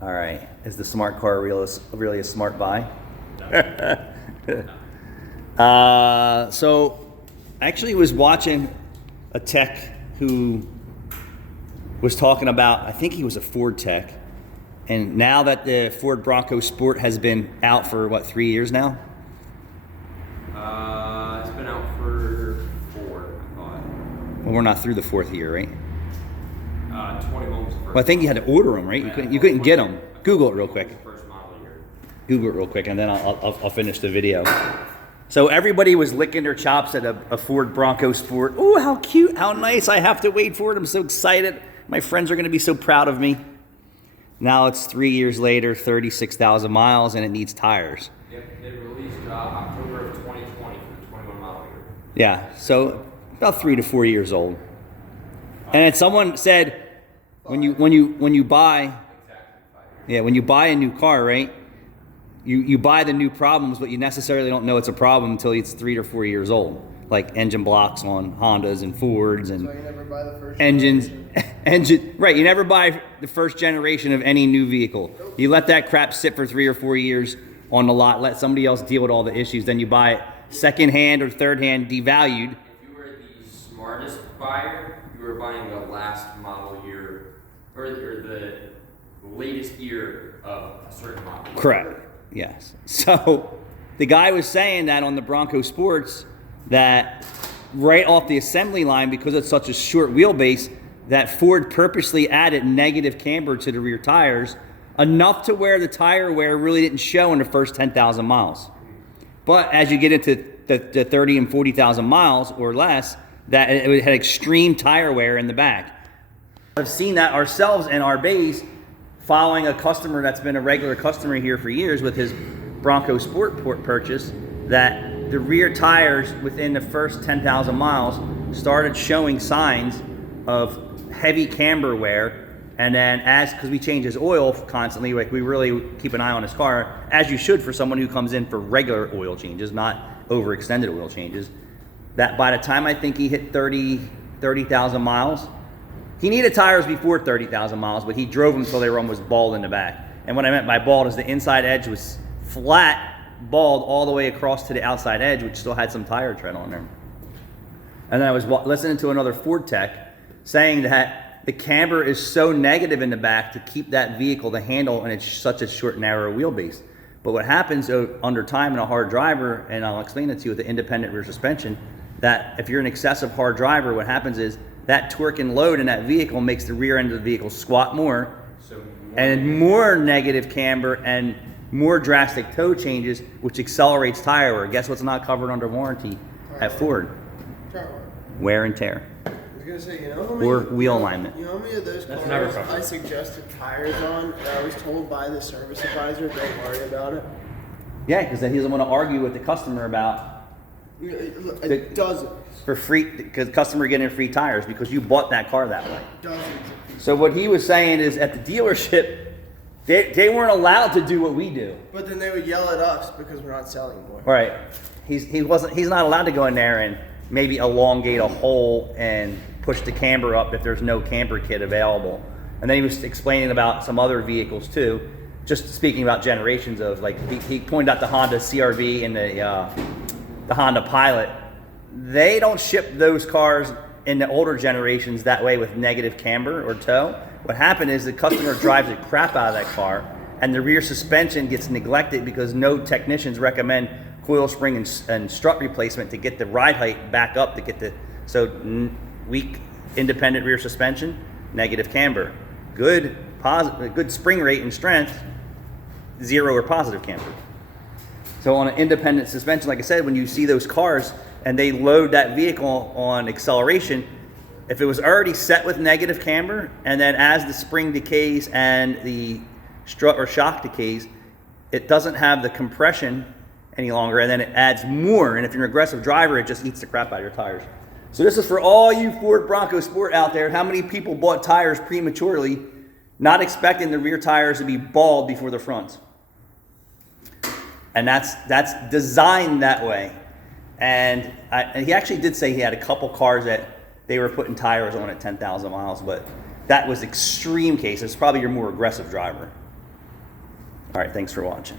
All right. Is the smart car really a smart buy? So I actually was watching a tech who was talking about, I think he was a Ford tech, and now that the Ford Bronco Sport has been out for, 3 years now? It's been out for 4, I thought. Well, we're not through the 4th year, right? 21 was the first. Well, I think you had to order them, right? You couldn't get them. Google it real quick. First model year. Google it real quick, and then I'll finish the video. So everybody was licking their chops at a Ford Bronco Sport. Oh, how cute, how nice. I have to wait for it. I'm so excited. My friends are going to be so proud of me. Now it's 3 years later, 36,000 miles, and it needs tires. Yep, it released October of 2020 for the 21 model year. Yeah, so about 3 to 4 years old. And someone said, when you buy, Exactly 5 years. yeah, when you buy a new car, right? You buy the new problems, but you necessarily don't know it's a problem until it's 3 or 4 years old. Like engine blocks on Hondas and Fords and So you never buy the first engines. generation. Right, you never buy the first generation of any new vehicle. You let that crap sit for 3 or 4 years on the lot, let somebody else deal with all the issues, then you buy it secondhand or third hand, devalued. If you were the smartest buyer, you were buying the last model year, or the latest year of a certain model year. Correct. Yes. So the guy was saying that on the Bronco Sports, that right off the assembly line, because it's such a short wheelbase, that Ford purposely added negative camber to the rear tires, enough to where the tire wear really didn't show in the first 10,000 miles. But as you get into the 30 and 40,000 miles or less, that it had extreme tire wear in the back. I've seen that ourselves in our base, following a customer that's been a regular customer here for years with his Bronco Sport purchase, that the rear tires within the first 10,000 miles started showing signs of heavy camber wear. And then because we change his oil constantly, like we really keep an eye on his car, as you should for someone who comes in for regular oil changes, not overextended oil changes, that by the time I think he hit 30,000 miles, he needed tires before 30,000 miles, but he drove them until they were almost bald in the back. And what I meant by bald is the inside edge was flat, bald all the way across to the outside edge, which still had some tire tread on there. And then I was listening to another Ford tech saying that the camber is so negative in the back to keep that vehicle, the handle, and it's such a short, narrow wheelbase. But what happens under time in a hard driver, and I'll explain it to you with the independent rear suspension, that if you're an excessive hard driver, what happens is that torque and load in that vehicle makes the rear end of the vehicle squat more, and more negative camber and more drastic toe changes, which accelerates tire wear. Guess what's not covered under warranty at Ford? Wear and tear. I was gonna say, you know how Or wheel alignment. You know how many of those That's never cars covered. I suggested tires on, and I was told by the service advisor, don't worry about it. Yeah, because then he doesn't want to argue with the customer about It doesn't. for free, because customer getting free tires because you bought that car that way. Doesn't. So what he was saying is at the dealership, they weren't allowed to do what we do. But then they would yell at us because we're not selling more. Right. He's not allowed to go in there and maybe elongate a hole and push the camber up if there's no camber kit available. And then he was explaining about some other vehicles too, just speaking about generations of, like, he pointed out the Honda CRV and the Honda Pilot. They don't ship those cars in the older generations that way with negative camber or toe. What happened is the customer drives the crap out of that car, and the rear suspension gets neglected because no technicians recommend coil spring and strut replacement to get the ride height back up to get weak independent rear suspension, negative camber. Good spring rate and strength, zero or positive camber. So on an independent suspension, like I said, when you see those cars and they load that vehicle on acceleration, if it was already set with negative camber, and then as the spring decays and the strut or shock decays, it doesn't have the compression any longer, and then it adds more. And if you're an aggressive driver, it just eats the crap out of your tires. So this is for all you Ford Bronco Sport out there. How many people bought tires prematurely, not expecting the rear tires to be bald before the fronts? And that's designed that way. And he actually did say he had a couple cars that they were putting tires on at 10,000 miles, but that was extreme case. It's probably your more aggressive driver. All right, thanks for watching.